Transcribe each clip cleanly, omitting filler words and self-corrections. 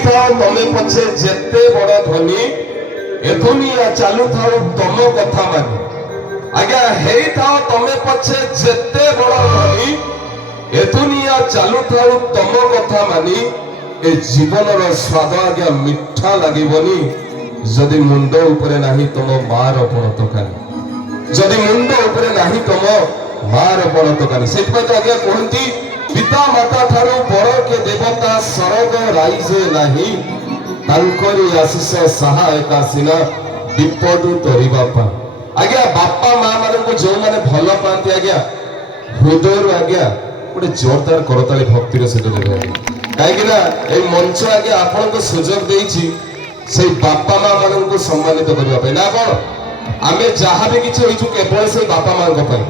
ହେଇଥାଅ ତମେ ପଛେ ଯେତେ ବଡ଼ ଧନୀ ଏ ଦୁନିଆ ଚାଲୁଥାଉ ତମ କଥା ମାନି। ଆଜ୍ଞା ହେଇଥାଅ ତମେ ପଛେ ଯେତେ ବଡ଼ ଧନୀ ଏ ଦୁନିଆ ଚାଲୁଥାଉ ତମ କଥା ମାନି। ଏ ଜୀବନର ସ୍ୱାଦ ଆଜ୍ଞା ମିଠା ଲାଗିବନି ଯଦି ମୁଣ୍ଡ ଉପରେ ନାହିଁ ତମ ମାର ପଣ ତକାନି। ଯଦି ମୁଣ୍ଡ ଉପରେ ନାହିଁ ତମ ମାର ପଣ ତକାନି। ସେଥିପାଇଁ ତ ଆଜ୍ଞା କୁହନ୍ତି ପିତା ମାତା ଠାରୁ ବଡ଼ କେ ଦେବତା ସରଗ ରାଇଜେ ନାହିଁ। ତାଙ୍କରି ଆଶିଷ ସହାୟତା ସିନା ବିପଦୁ ତରିବା ପାଇଁ। ଆଜ୍ଞା ବାପା ମା ମାନଙ୍କୁ ଯୋଉମାନେ ଭଲ ପାଆନ୍ତି ଆଜ୍ଞା ହୃଦୟରୁ ଆଜ୍ଞା ଗୋଟେ ଜୋରଦାର କରତାଳି ଭକ୍ତିର ସହିତ ଦେବେ ଆଜ୍ଞା। କାହିଁକି ନା ଏଇ ମଞ୍ଚ ଆଜ୍ଞା ଆପଣଙ୍କୁ ସୁଯୋଗ ଦେଇଛି ସେଇ ବାପା ମା ମାନଙ୍କୁ ସମ୍ମାନିତ କରିବା ପାଇଁ ନା କଣ? ଆମେ ଯାହା ବି କିଛି ହେଇଛୁ କେବଳ ସେଇ ବାପା ମାଙ୍କ ପାଇଁ।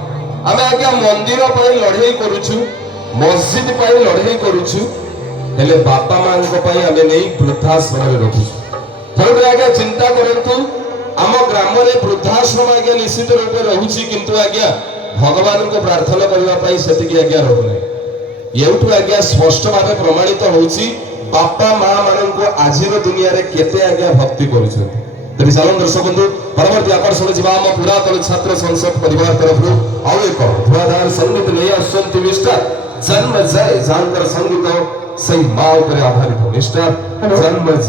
ଆମେ ଆଜ୍ଞା ମନ୍ଦିର ପାଇଁ ଲଢେଇ କରୁଛୁ, ମସଜିଦ ପାଇଁ ଲଢେଇ କରୁଛୁ, ହେଲେ ବାପା ମାଙ୍କ ପାଇଁ ଆମେ ନେଇ ବୃଦ୍ଧାଶ୍ରମରେ ରଖୁଛୁ। ଥରେ ଆଜ୍ଞା ଚିନ୍ତା କରନ୍ତୁ ଆମ ଗ୍ରାମରେ ବୃଦ୍ଧାଶ୍ରମ ଆଜ୍ଞା ନିଶ୍ଚିତ ରୂପେ ରହୁଛି କିନ୍ତୁ ଆଜ୍ଞା ଭଗବାନଙ୍କୁ ପ୍ରାର୍ଥନା କରିବା ପାଇଁ ସେତିକି ଆଜ୍ଞା ରହୁନାହିଁ। ଏଉଠୁ ଆଜ୍ଞା ସ୍ପଷ୍ଟ ଭାବେ ପ୍ରମାଣିତ ହେଉଛି ବାପା ମା ମାନଙ୍କୁ ଆଜିର ଦୁନିଆରେ କେତେ ଆଜ୍ଞା ଭକ୍ତି କରୁଛନ୍ତି। ତେବେ ଚାଲନ୍ତୁ ଦର୍ଶକ ବନ୍ଧୁ ପରବର୍ତ୍ତୀ ଆକର୍ଷଣ ଯିବା ଆମ ପୁରାତନ ଛାତ୍ର ସଂସଦ ପରିବାର ତରଫରୁ ଆଉ ଏକ ଧୂଆଧାର ସଙ୍ଗୀତ ନେଇ ଆସୁଛନ୍ତି ମିଷ୍ଟର ଜନ୍ମଜୟ ଯାହାଙ୍କର ସଙ୍ଗୀତ ସେଇ ମା ଉପରେ ଆଧାରିତ। ମିଷ୍ଟର ଜନ୍ମଜୟ।